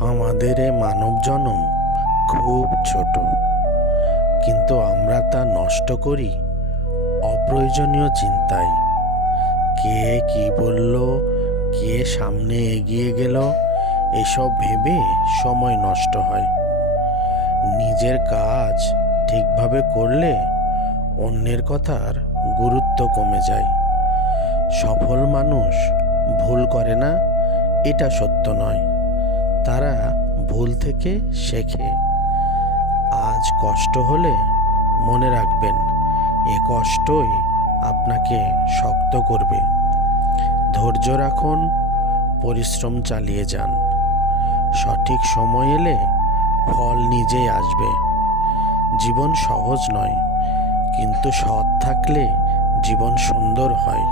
আমাদের এ মানব জনম খুব ছোট, কিন্তু আমরা তা নষ্ট করি অপ্রয়োজনীয় চিন্তায়। কে কি বলল, কে সামনে এগিয়ে গেল, এসব ভেবে সময় নষ্ট হয়। নিজের কাজ ঠিকভাবে করলে অন্যের কথার গুরুত্ব কমে যায়। সফল মানুষ ভুল করে না, এটা সত্য নয়, তারা ভুল থেকে শেখে। আজ কষ্ট হলে মনে রাখবেন, এ কষ্টই আপনাকে শক্ত করবে। ধৈর্য রাখুন, পরিশ্রম চালিয়ে যান। সঠিক সময় এলে ফল নিজেই আসবে। জীবন সহজ নয়, কিন্তু সৎ থাকলে জীবন সুন্দর হয়।